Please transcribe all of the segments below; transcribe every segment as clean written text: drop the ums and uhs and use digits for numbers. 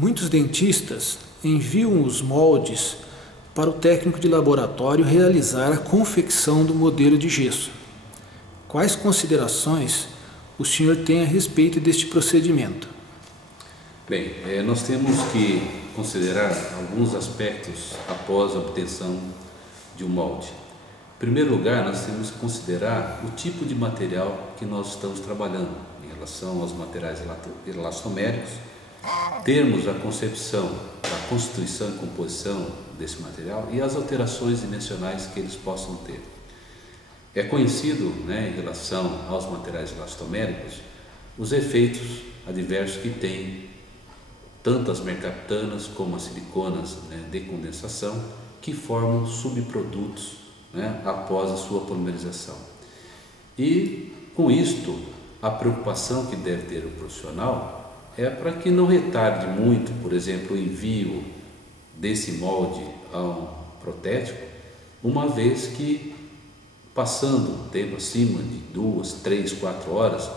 Muitos dentistas enviam os moldes para o técnico de laboratório realizar a confecção do modelo de gesso. Quais considerações o senhor tem a respeito deste procedimento? Bem, nós temos que considerar alguns aspectos após a obtenção de um molde. Em primeiro lugar, nós temos que considerar o tipo de material que nós estamos trabalhando em relação aos materiais elastoméricos, termos a concepção, a constituição e composição desse material e as alterações dimensionais que eles possam ter. É conhecido, em relação aos materiais elastoméricos, os efeitos adversos que tem tanto as mercaptanas como as siliconas de condensação, que formam subprodutos após a sua polimerização. E com isto, a preocupação que deve ter o profissional é para que não retarde muito, por exemplo, o envio desse molde a um protético, uma vez que, passando um tempo acima de 2, 3, 4 horas,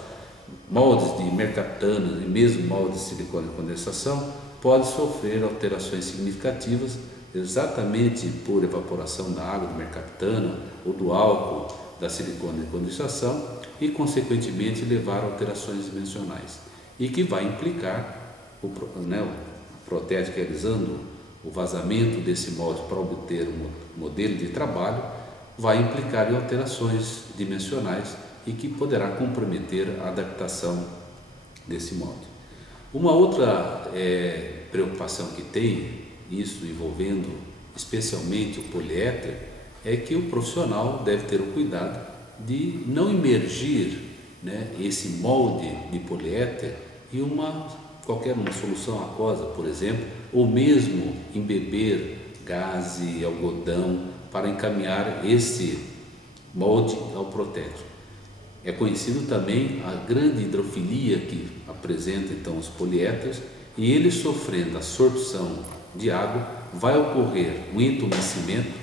moldes de mercaptanas e mesmo moldes de silicone de condensação podem sofrer alterações significativas exatamente por evaporação da água do mercaptana ou do álcool da silicone de condensação e, consequentemente, levar a alterações dimensionais e que vai implicar o protético realizando o vazamento desse molde para obter um modelo de trabalho, vai implicar em alterações dimensionais e que poderá comprometer a adaptação desse molde. Uma outra preocupação que tem, isso envolvendo especialmente o poliéster, é que o profissional deve ter o cuidado de não imergir esse molde de poliéster em qualquer uma solução aquosa, por exemplo, ou mesmo embeber gás e algodão para encaminhar esse molde ao protético. É conhecido também a grande hidrofilia que apresenta então os poliésteres, e eles sofrendo a sorção de água, vai ocorrer um entumecimento,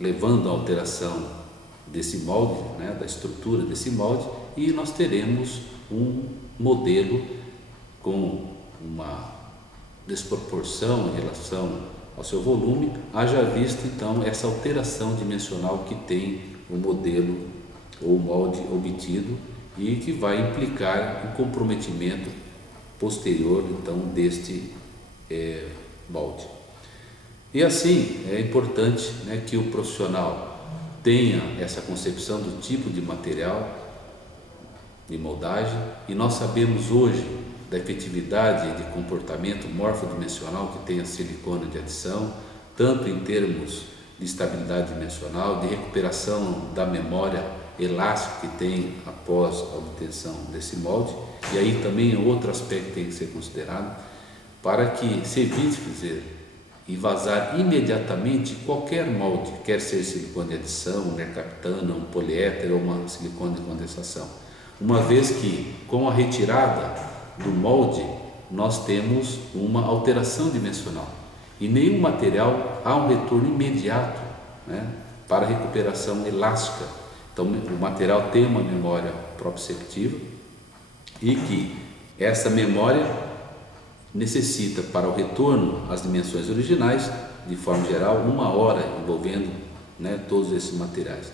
levando à alteração desse molde, da estrutura desse molde, e nós teremos um modelo com uma desproporção em relação ao seu volume, haja vista então essa alteração dimensional que tem o modelo ou molde obtido e que vai implicar um comprometimento posterior então deste molde. E assim é importante que o profissional tenha essa concepção do tipo de material de moldagem, e nós sabemos hoje da efetividade e de comportamento morfodimensional que tem a silicone de adição, tanto em termos de estabilidade dimensional, de recuperação da memória elástica que tem após a obtenção desse molde. E aí também outro aspecto que tem que ser considerado, para que se evite fazer e vazar imediatamente qualquer molde, quer seja silicone de adição, um mercaptana, um poliéster ou uma silicone de condensação, uma vez que com a retirada do molde nós temos uma alteração dimensional e nenhum material há um retorno imediato para a recuperação elástica. Então o material tem uma memória proprioceptiva e que essa memória necessita para o retorno às dimensões originais, de forma geral, 1 hora envolvendo todos esses materiais.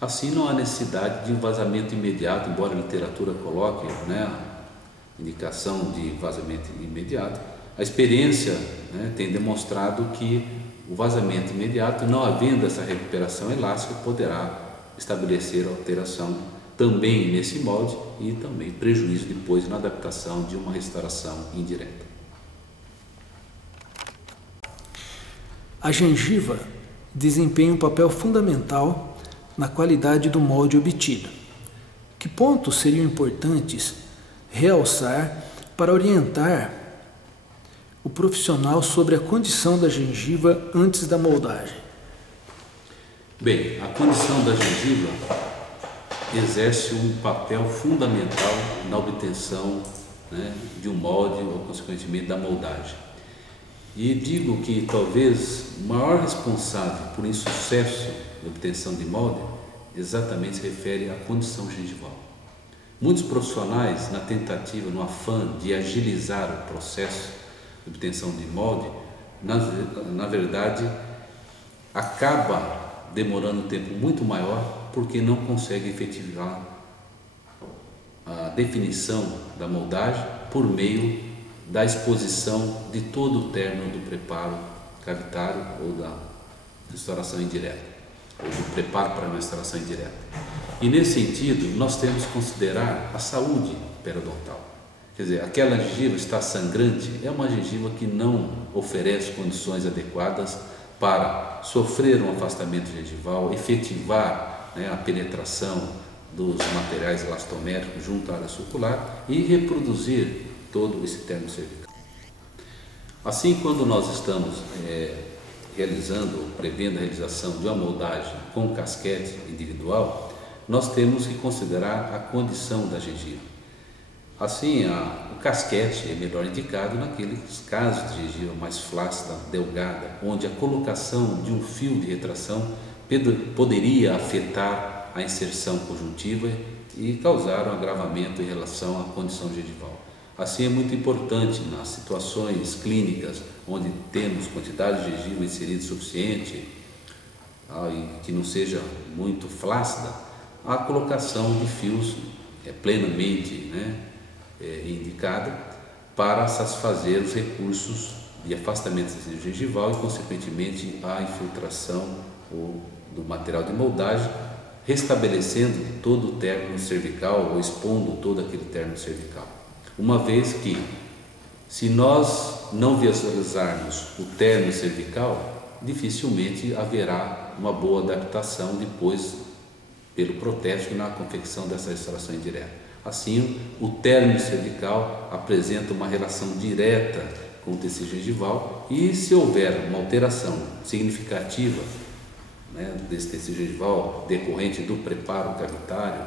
Assim não há necessidade de um vazamento imediato, embora a literatura coloque indicação de vazamento imediato. A experiência tem demonstrado que o vazamento imediato, não havendo essa recuperação elástica, poderá estabelecer alteração também nesse molde e também prejuízo depois na adaptação de uma restauração indireta. A gengiva desempenha um papel fundamental na qualidade do molde obtido. Que pontos seriam importantes realçar para orientar o profissional sobre a condição da gengiva antes da moldagem? Bem, a condição da gengiva exerce um papel fundamental na obtenção de um molde ou, consequentemente, da moldagem. E digo que talvez o maior responsável por insucesso na obtenção de molde exatamente se refere à condição gengival. Muitos profissionais, na tentativa, no afã de agilizar o processo de obtenção de molde, na verdade, acaba demorando um tempo muito maior porque não consegue efetivar a definição da moldagem por meio da exposição de todo o término do preparo cavitário ou da restauração indireta, ou do preparo para uma restauração indireta. E nesse sentido, nós temos que considerar a saúde periodontal. Quer dizer, aquela gengiva está sangrante, é uma gengiva que não oferece condições adequadas para sofrer um afastamento gengival, efetivar, né, a penetração dos materiais elastoméricos junto à área sulcular e reproduzir todo esse término cervical. Assim, quando nós estamos prevendo a realização de uma moldagem com casquete individual, nós temos que considerar a condição da gengiva. Assim, o casquete é melhor indicado naqueles casos de gengiva mais flácida, delgada, onde a colocação de um fio de retração poderia afetar a inserção conjuntiva e causar um agravamento em relação à condição gengival. Assim, é muito importante nas situações clínicas onde temos quantidade de gengiva inserida suficiente e que não seja muito flácida, a colocação de fios plenamente indicada para satisfazer os recursos de afastamento gengival e, consequentemente, a infiltração do material de moldagem, restabelecendo todo o término cervical ou expondo todo aquele término cervical. Uma vez que, se nós não visualizarmos o término cervical, dificilmente haverá uma boa adaptação depois pelo protético na confecção dessa restauração indireta. Assim, o término cervical apresenta uma relação direta com o tecido gengival e, se houver uma alteração significativa desse tecido gengival decorrente do preparo cavitário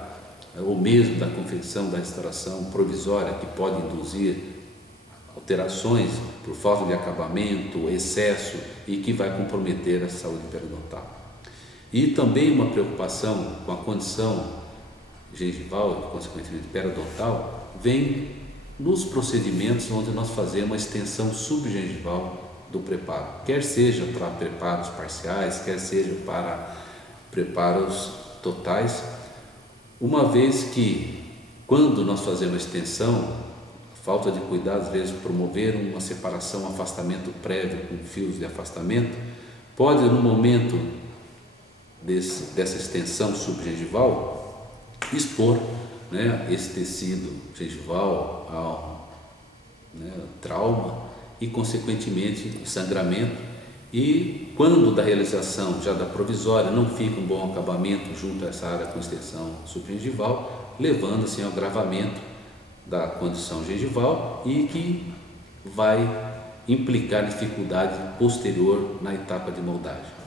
ou mesmo da confecção da restauração provisória, que pode induzir alterações por falta de acabamento, excesso e que vai comprometer a saúde periodontal. E também uma preocupação com a condição gengival e, consequentemente, periodontal vem nos procedimentos onde nós fazemos a extensão subgengival do preparo, quer seja para preparos parciais, quer seja para preparos totais, uma vez que, quando nós fazemos a extensão, a falta de cuidado, às vezes, promover uma separação, um afastamento prévio com fios de afastamento, pode, no momento dessa extensão subgengival, expor esse tecido gengival ao trauma e, consequentemente, sangramento. E quando da realização já da provisória não fica um bom acabamento junto a essa área com extensão subgengival, levando assim ao agravamento da condição gengival e que vai implicar dificuldade posterior na etapa de moldagem.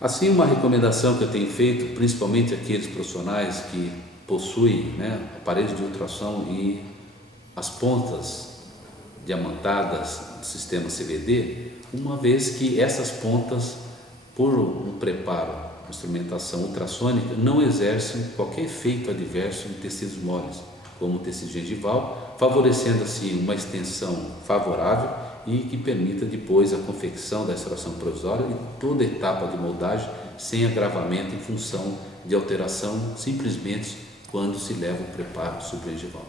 Assim, uma recomendação que eu tenho feito, principalmente aqueles profissionais que possuem aparelhos de ultrassom e as pontas diamantadas do sistema CVD, uma vez que essas pontas, por um preparo, uma instrumentação ultrassônica, não exercem qualquer efeito adverso em tecidos moles, como o tecido gengival, favorecendo assim uma extensão favorável e que permita depois a confecção da restauração provisória e toda a etapa de moldagem sem agravamento em função de alteração simplesmente quando se leva o preparo subgengival.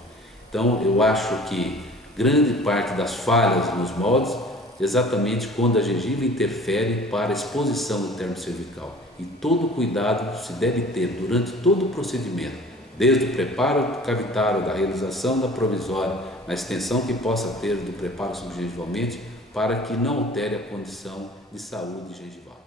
Então, eu acho que grande parte das falhas nos moldes exatamente quando a gengiva interfere para a exposição do término cervical, e todo cuidado se deve ter durante todo o procedimento, desde o preparo cavitário, da realização da provisória, na extensão que possa ter do preparo subgengivalmente, para que não altere a condição de saúde gengival.